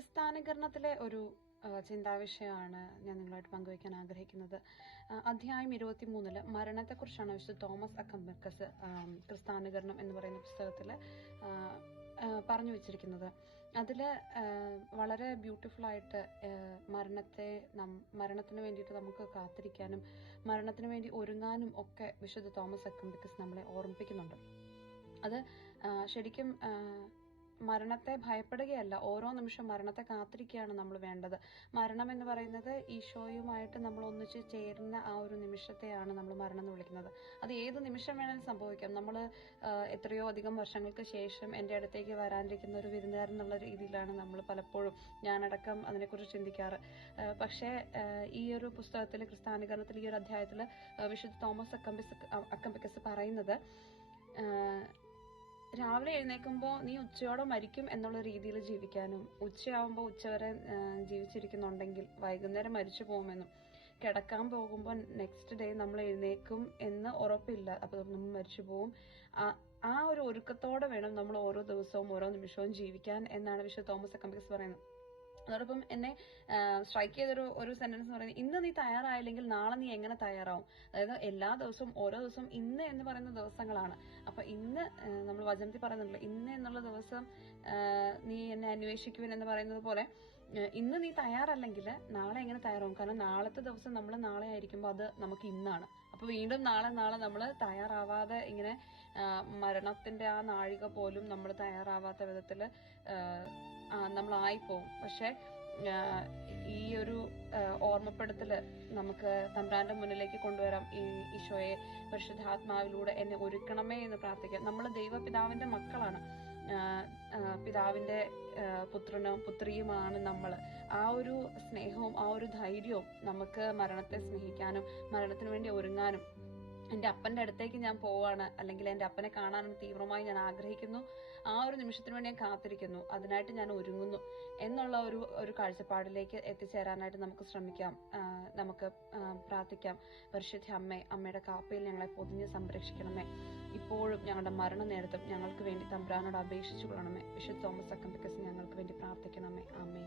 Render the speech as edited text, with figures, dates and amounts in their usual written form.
ക്രിസ്ത്യാനികരണത്തിലെ ഒരു ചിന്താവിഷയമാണ് ഞാൻ നിങ്ങളായിട്ട് പങ്കുവയ്ക്കാൻ ആഗ്രഹിക്കുന്നത്. അധ്യായം 23 മരണത്തെക്കുറിച്ചാണ് വിശുദ്ധ തോമസ് അക്കംബക്കസ് ക്രിസ്ത്യാനികരണം എന്ന് പറയുന്ന പുസ്തകത്തിൽ പറഞ്ഞു വെച്ചിരിക്കുന്നത്. അതിൽ വളരെ ബ്യൂട്ടിഫുൾ ആയിട്ട് മരണത്തിന് വേണ്ടിയിട്ട് നമുക്ക് കാത്തിരിക്കാനും മരണത്തിന് വേണ്ടി ഒരുങ്ങാനും ഒക്കെ വിശുദ്ധ തോമസ് അക്കംബക്കസ് നമ്മളെ ഓർമ്മിപ്പിക്കുന്നുണ്ട്. അത് ശരിക്കും മരണത്തെ ഭയപ്പെടുകയല്ല, ഓരോ നിമിഷം മരണത്തെ കാത്തിരിക്കുകയാണ് നമ്മൾ വേണ്ടത്. മരണം എന്ന് പറയുന്നത് ഈശോയുമായിട്ട് നമ്മൾ ഒന്നിച്ച് ചേരുന്ന ആ ഒരു നിമിഷത്തെയാണ് നമ്മൾ മരണം എന്ന് വിളിക്കുന്നത്. അത് ഏത് നിമിഷം വേണമെങ്കിലും സംഭവിക്കാം. നമ്മൾ എത്രയോ അധികം വർഷങ്ങൾക്ക് ശേഷം എൻ്റെ അടുത്തേക്ക് വരാനിരിക്കുന്ന ഒരു വിരുന്നുകാരൻ എന്നുള്ള രീതിയിലാണ് നമ്മൾ പലപ്പോഴും, ഞാനടക്കം അതിനെക്കുറിച്ച് ചിന്തിക്കാറ്. പക്ഷേ ഈ ഒരു പുസ്തകത്തിൽ, ക്രിസ്ത്യാനികരണത്തിൽ, ഈ ഒരു അധ്യായത്തിൽ വിശുദ്ധ തോമസ് അക്കംബക്കസ് പറയുന്നത്, രാവിലെ എഴുന്നേൽക്കുമ്പോൾ നീ ഉച്ചയോടെ മരിക്കും എന്നുള്ള രീതിയിൽ ജീവിക്കാനും, ഉച്ചയാവുമ്പോൾ ഉച്ചവരെ ജീവിച്ചിരിക്കുന്നുണ്ടെങ്കിൽ വൈകുന്നേരം മരിച്ചു പോകുമെന്നും, കിടക്കാൻ പോകുമ്പോൾ നെക്സ്റ്റ് ഡേ നമ്മൾ എഴുന്നേക്കും എന്ന് ഉറപ്പില്ല, അപ്പൊ നമ്മൾ മരിച്ചു പോകും. ആ ഒരു ഒരുക്കത്തോടെ വേണം നമ്മൾ ഓരോ ദിവസവും ഓരോ നിമിഷവും ജീവിക്കാൻ എന്നാണ് വിശുദ്ധ തോമസ് അക്കംബക്കസ് പറയുന്നത്. അതോടൊപ്പം എന്നെ സ്ട്രൈക്ക് ചെയ്തൊരു സെന്റൻസ് എന്ന് പറയുന്നത്, ഇന്ന് നീ തയ്യാറായില്ലെങ്കിൽ നാളെ നീ എങ്ങനെ തയ്യാറാവും? അതായത് എല്ലാ ദിവസവും ഓരോ ദിവസവും ഇന്ന് എന്ന് പറയുന്ന ദിവസങ്ങളാണ്. അപ്പൊ ഇന്ന് നമ്മൾ വചനത്തിൽ പറയുന്നുണ്ടല്ലോ, ഇന്ന് എന്നുള്ള ദിവസം നീ എന്നെ അന്വേഷിക്കുവാൻ എന്ന് പറയുന്നത് പോലെ, ഇന്ന് നീ തയ്യാറല്ലെങ്കിൽ നാളെ എങ്ങനെ തയ്യാറാവും? കാരണം നാളത്തെ ദിവസം നമ്മൾ നാളെ ആയിരിക്കുമ്പോൾ അത് നമുക്ക് ഇന്നാണ്. അപ്പൊ വീണ്ടും നാളെ നമ്മൾ തയ്യാറാവാതെ ഇങ്ങനെ മരണത്തിന്റെ ആ നാഴിക പോലും നമ്മൾ തയ്യാറാവാത്ത വിധത്തില് നമ്മളായിപ്പോവും. പക്ഷെ ഈ ഒരു ഓർമ്മപ്പെടുത്തല് നമുക്ക് തമ്പ്രാന്റെ മുന്നിലേക്ക് കൊണ്ടുവരാം. ഈ ഈശോയെ പരിശുദ്ധാത്മാവിലൂടെ എന്നെ ഒരുക്കണമേ എന്ന് പ്രാർത്ഥിക്കാം. നമ്മൾ ദൈവപിതാവിന്റെ മക്കളാണ്, പിതാവിന്റെ പുത്രനും പുത്രിയുമാണ് നമ്മൾ. ആ ഒരു സ്നേഹവും ആ ഒരു ധൈര്യവും നമുക്ക് മരണത്തെ സ്നേഹിക്കാനും മരണത്തിന് വേണ്ടി ഒരുങ്ങാനും, എന്റെ അപ്പന്റെ അടുത്തേക്ക് ഞാൻ പോവാണ്, അല്ലെങ്കിൽ എന്റെ അപ്പനെ കാണാനും തീവ്രമായി ഞാൻ ആഗ്രഹിക്കുന്നു, ആ ഒരു നിമിഷത്തിന് വേണ്ടി ഞാൻ കാത്തിരിക്കുന്നു, അതിനായിട്ട് ഞാൻ ഒരുങ്ങുന്നു എന്നുള്ള ഒരു കാഴ്ചപ്പാടിലേക്ക് എത്തിച്ചേരാനായിട്ട് നമുക്ക് ശ്രമിക്കാം. നമുക്ക് പ്രാർത്ഥിക്കാം. പരിശുദ്ധ അമ്മയുടെ കാപ്പയിൽ ഞങ്ങളെ പൊതിഞ്ഞ് സംരക്ഷിക്കണമേ. ഇപ്പോഴും ഞങ്ങളുടെ മരണ നേരത്തും ഞങ്ങൾക്ക് വേണ്ടി തമ്പുരാനോട് അപേക്ഷിച്ചു കൊള്ളണമേ. വിശുദ്ധ തോമസ് അക്കംബക്കസ് ഞങ്ങൾക്ക് വേണ്ടി പ്രാർത്ഥിക്കണമേ. ആമേൻ.